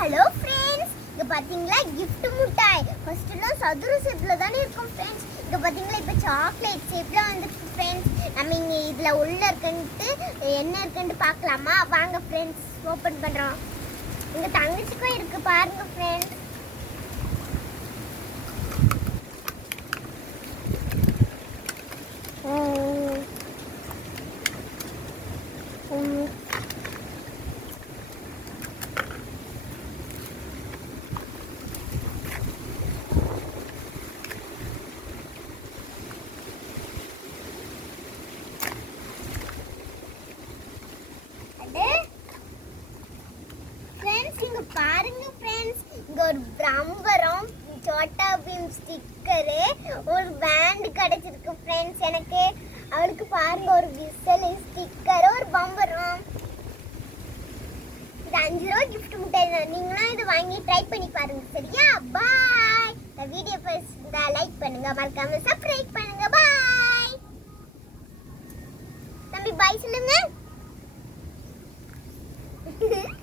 Hello friends இங்க பாத்தீங்களா gift முட்டாய். ஃபர்ஸ்ட்லாம் சதுர ஷேப்ல தானே இருக்கும் ஃப்ரெண்ட்ஸ் இங்க பாத்தீங்களா இப்போ சாக்லேட் ஷேப்ல வந்துருக்கு ஃப்ரெண்ட்ஸ் நம்ம இங்க இதுல உள்ள இருக்குன்ட்டு என்ன இருக்குன்ட்டு பார்க்கலாமா வாங்க ஃப்ரெண்ட்ஸ் ஓபன் பண்றோம். எங்க தங்கச்சிக்கும் இருக்கு பாருங்க ஃப்ரெண்ட்ஸ் ஃப்ரெண்ட்ஸ் இங்க பாருங்க ஃப்ரெண்ட்ஸ் இங்க ஒரு பிரம்பரம் சோட்டா பீம் ஸ்டிக்கரு ஒரு பேண்ட் கிடைச்சிருக்கு ஃப்ரெண்ட்ஸ் எனக்கு அவளுக்கு பாருங்க ஒரு விசல் ஸ்டிக்கர் ஒரு பம்பரம் இது அஞ்சு ரூபா கிஃப்ட் முட்டை நீங்களும் இது வாங்கி ட்ரை பண்ணி பாருங்க சரியா? பாய் இந்த வீடியோ பிடிச்சிருந்தா லைக் பண்ணுங்க. மறக்காம சப்ஸ்கிரைப் பண்ணுங்க. பாய் தம்பி பாய் சொல்லுங்க.